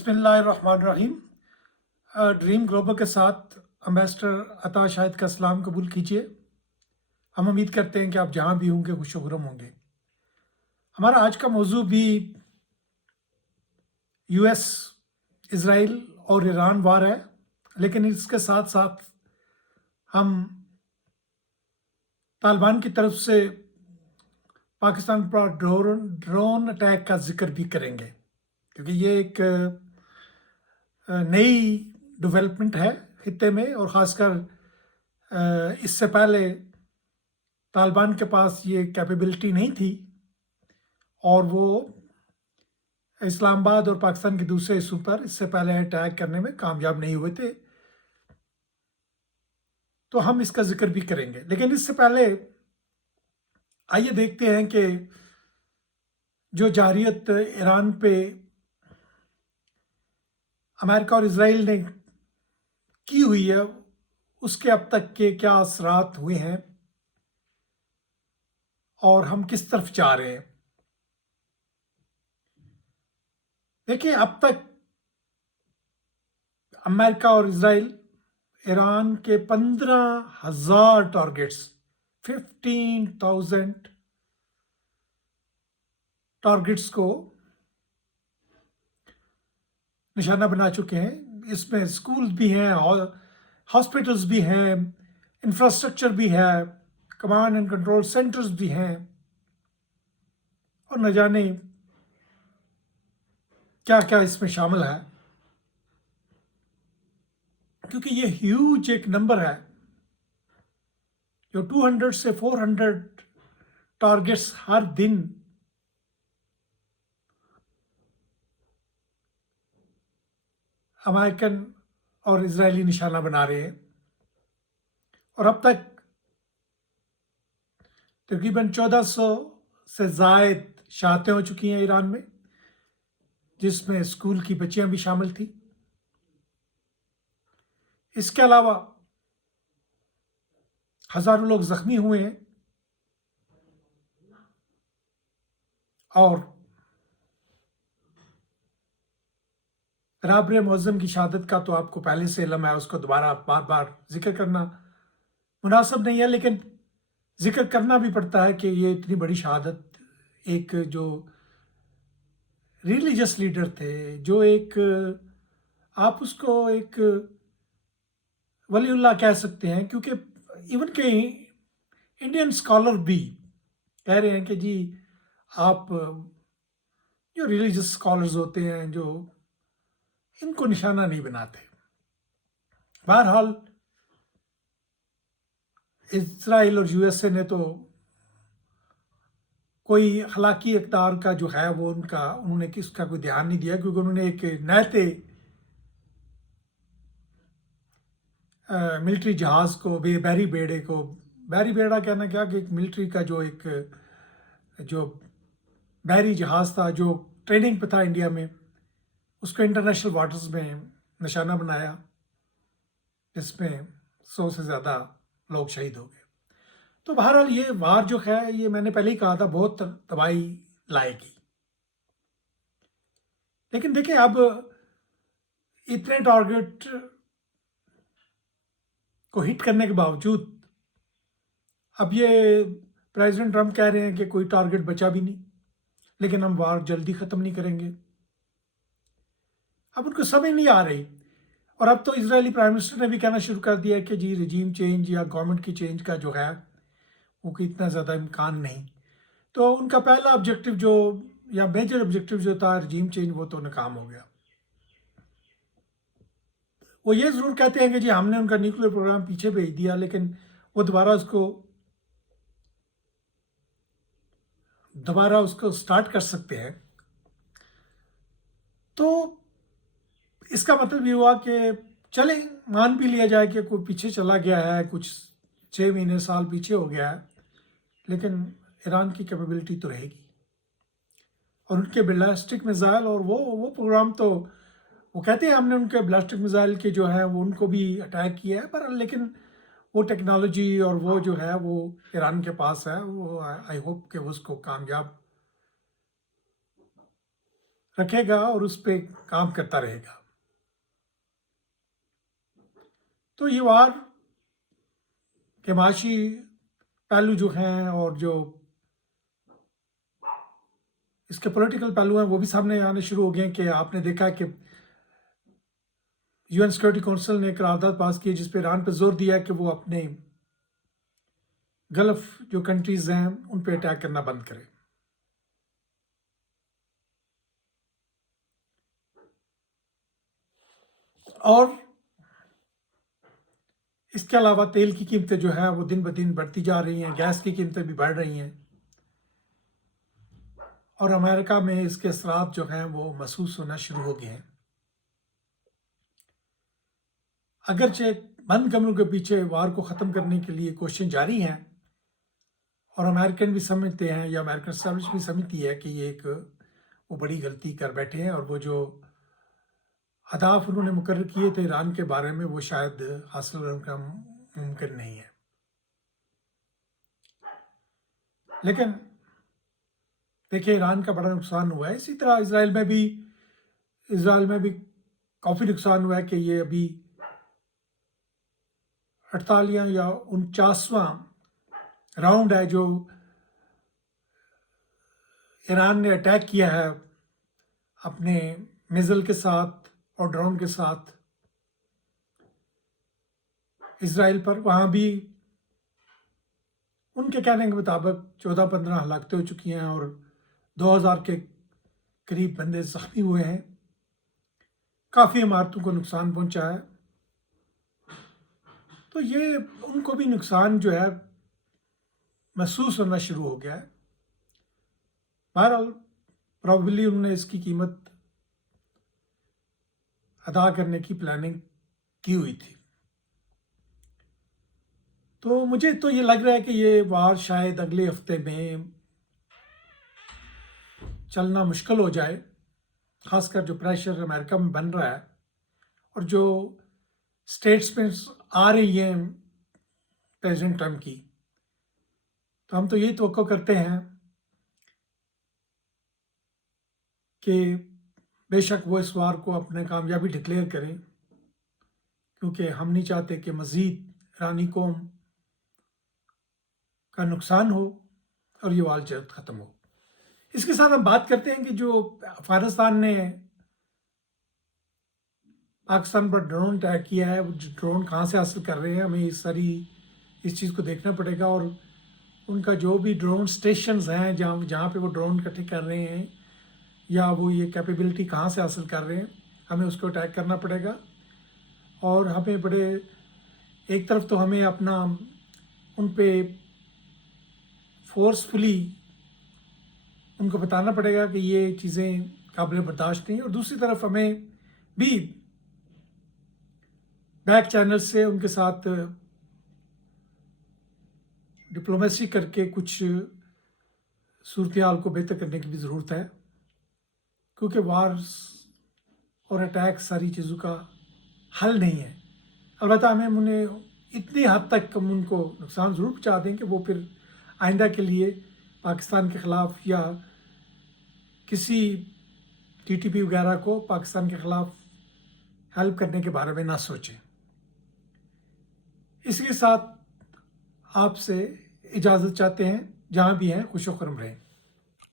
बिस्मिल्लाहिर्रहमानिर्रहीम। Dream global के साथ अम्बेसडर अता शाहिद का सलाम कबूल कीजिए। हम उम्मीद करते हैं कि आप जहाँ भी होंगे खुश खुर्रम होंगे। हमारा आज का मौजू भी यूएस, इसराइल और ईरान वार है, लेकिन इसके साथ साथ हम तालिबान की तरफ से पाकिस्तान पर ड्रोन अटैक का जिक्र भी करेंगे, क्योंकि ये एक नई डेवलपमेंट है खित्ते में, और ख़ासकर इससे पहले तालिबान के पास ये कैपेबिलिटी नहीं थी और वो इस्लामाबाद और पाकिस्तान के दूसरे हिस्सों पर इससे पहले अटैक करने में कामयाब नहीं हुए थे। तो हम इसका जिक्र भी करेंगे, लेकिन इससे पहले आइए देखते हैं कि जो जारियत ईरान पे अमेरिका और इसराइल ने की हुई है उसके अब तक के क्या असरात हुए हैं और हम किस तरफ जा रहे हैं। देखिए, अब तक अमेरिका और इसराइल ईरान के 15,000 टारगेट्स, 15,000 टारगेट्स को निशाना बना चुके हैं। इसमें स्कूल भी हैं, हॉस्पिटल्स भी हैं, इंफ्रास्ट्रक्चर भी है, कमांड एंड कंट्रोल सेंटर्स भी हैं, और न जाने क्या क्या इसमें शामिल है, क्योंकि ये ह्यूज एक नंबर है। जो 200 से 400 टारगेट्स हर दिन अमेरिकन और इजरायली निशाना बना रहे हैं, और अब तक तकरीबन 1400 से जायद शहादतें हो चुकी हैं ईरान में, जिसमें स्कूल की बच्चियां भी शामिल थी। इसके अलावा हजारों लोग जख्मी हुए हैं, और राबर मुअज्जम की शहादत का तो आपको पहले से इल्म है, उसको दोबारा बार बार जिक्र करना मुनासिब नहीं है, लेकिन जिक्र करना भी पड़ता है कि ये इतनी बड़ी शहादत, एक जो रिलीजियस लीडर थे, जो एक आप उसको एक वलीउल्लाह कह सकते हैं, क्योंकि इवन के इंडियन स्कॉलर भी कह रहे हैं कि जी आप जो रिलीजियस स्कॉलर्स होते हैं जो इनको निशाना नहीं बनाते। बहरहाल इजराइल और यूएसए ने तो कोई अखलाकी इक़्तिदार का जो है वो उन्होंने किसका कोई ध्यान नहीं दिया, क्योंकि उन्होंने एक नहते मिलिट्री जहाज़ को, बैरी बेड़े को, बैरी बेड़ा कहना क्या कि एक मिलिट्री का जो बहरी जहाज़ था जो ट्रेनिंग पे था इंडिया में, उसको इंटरनेशनल वाटर्स में निशाना बनाया, जिसमें 100 से ज़्यादा लोग शहीद हो गए। तो बहरहाल ये वार जो है, ये मैंने पहले ही कहा था, बहुत तबाही लाएगी। लेकिन देखिए, अब इतने टारगेट को हिट करने के बावजूद अब ये प्रेसिडेंट ट्रंप कह रहे हैं कि कोई टारगेट बचा भी नहीं, लेकिन हम वार जल्दी ख़त्म नहीं करेंगे। अब उनको समझ नहीं आ रही, और अब तो इजरायली प्राइम मिनिस्टर ने भी कहना शुरू कर दिया कि जी रजीम चेंज या गवर्नमेंट की चेंज का जो है वो कि इतना ज़्यादा इम्कान नहीं। तो उनका पहला ऑब्जेक्टिव जो, या मेजर ऑब्जेक्टिव जो था रजीम चेंज, वो तो नाकाम हो गया। वो ये ज़रूर कहते हैं कि जी हमने उनका न्यूक्लियर प्रोग्राम पीछे भेज दिया, लेकिन वो दोबारा उसको स्टार्ट कर सकते हैं। तो इसका मतलब ये हुआ कि चले मान भी लिया जाए कि कोई पीछे चला गया है, कुछ 6 महीने साल पीछे हो गया है, लेकिन ईरान की कैपेबिलिटी तो रहेगी, और उनके बैलिस्टिक मिसाइल और वो प्रोग्राम तो वो कहते हैं हमने उनके बैलिस्टिक मिसाइल के जो है वो उनको भी अटैक किया है, पर लेकिन वो टेक्नोलॉजी और वो जो है वो ईरान के पास है। वो आई होप कि वो उसको कामयाब رکھے گا اور اس پہ کام کرتا رہے گا. تو یہ وار کے معاشی پہلو جو ہیں اور جو اس کے پولیٹیکل پہلو ہیں وہ بھی سامنے آنے شروع ہو گئے ہیں کہ آپ نے دیکھا کہ UN سیکورٹی کونسل نے قرارداد پاس کی جس پہ ایران پہ زور دیا کہ وہ اپنے گلف جو کنٹریز ہیں ان پہ اٹیک کرنا بند کرے. اور اس کے علاوہ تیل کی قیمتیں جو ہیں وہ دن بدن بڑھتی جا رہی ہیں، گیس کی قیمتیں بھی بڑھ رہی ہیں، اور امریکہ میں اس کے اثرات جو ہیں وہ محسوس ہونا شروع ہو گئے ہیں. اگرچہ بند کمروں کے پیچھے وار کو ختم کرنے کے لیے کوششیں جاری ہیں، اور امریکن بھی سمجھتے ہیں یا امریکن اسٹیبلش بھی سمجھتی ہے کہ یہ ایک وہ بڑی غلطی کر بیٹھے ہیں، اور وہ جو اہداف انہوں نے مقرر کیے تھے ایران کے بارے میں وہ شاید حاصل کرنا ممکن نہیں ہے. لیکن دیکھیں ایران کا بڑا نقصان ہوا ہے، اسی طرح اسرائیل میں بھی کافی نقصان ہوا ہے کہ یہ ابھی 48 یا 49واں راؤنڈ ہے جو ایران نے اٹیک کیا ہے اپنے میزل کے ساتھ اور ڈرون کے ساتھ اسرائیل پر. وہاں بھی ان کے کہنے کے مطابق 14-15 ہلاکتیں ہو چکی ہیں اور 2000 کے قریب بندے زخمی ہوئے ہیں. کافی عمارتوں کو نقصان پہنچا ہے. تو یہ ان کو بھی نقصان جو ہے محسوس ہونا شروع ہو گیا ہے. بہرحال پرابیبلی انہوں نے اس کی قیمت ادا کرنے کی پلاننگ کی ہوئی تھی. تو مجھے تو یہ لگ رہا ہے کہ یہ وار شاید اگلے ہفتے میں چلنا مشکل ہو جائے، خاص کر جو پریشر امریکہ میں بن رہا ہے اور جو اسٹیٹسمنٹس آ رہی ہیں پریزیڈنٹ ٹرمپ کی. تو ہم تو یہی توقع کرتے ہیں کہ بے شک وہ اس وار کو اپنے کامیابی ڈکلیئر کریں، کیونکہ ہم نہیں چاہتے کہ مزید ایرانی قوم کا نقصان ہو اور یہ وار جلد ختم ہو. اس کے ساتھ ہم بات کرتے ہیں کہ جو افغانستان نے پاکستان پر ڈرون اٹیک کیا ہے، وہ ڈرون کہاں سے حاصل کر رہے ہیں، ہمیں اس چیز کو دیکھنا پڑے گا. اور ان کا جو بھی ڈرون سٹیشنز ہیں جہاں پہ وہ ڈرون اکٹھے کر رہے ہیں یا وہ یہ کیپیبلٹی کہاں سے حاصل کر رہے ہیں، ہمیں اس کو اٹیک کرنا پڑے گا. اور ہمیں ایک طرف تو ہمیں اپنا ان پہ فورسفلی ان کو بتانا پڑے گا کہ یہ چیزیں قابل برداشت نہیں، اور دوسری طرف ہمیں بھی بیک چینل سے ان کے ساتھ ڈپلومیسی کر کے کچھ صورتحال کو بہتر کرنے کی بھی ضرورت ہے، کیونکہ وارز اور اٹیک ساری چیزوں کا حل نہیں ہے. البتہ ہمیں انہیں اتنی حد تک ہم ان کو نقصان ضرور پہنچا دیں کہ وہ پھر آئندہ کے لیے پاکستان کے خلاف یا کسی TTP وغیرہ کو پاکستان کے خلاف ہیلپ کرنے کے بارے میں نہ سوچیں. اس کے ساتھ آپ سے اجازت چاہتے ہیں. جہاں بھی ہیں خوش و خرم رہیں.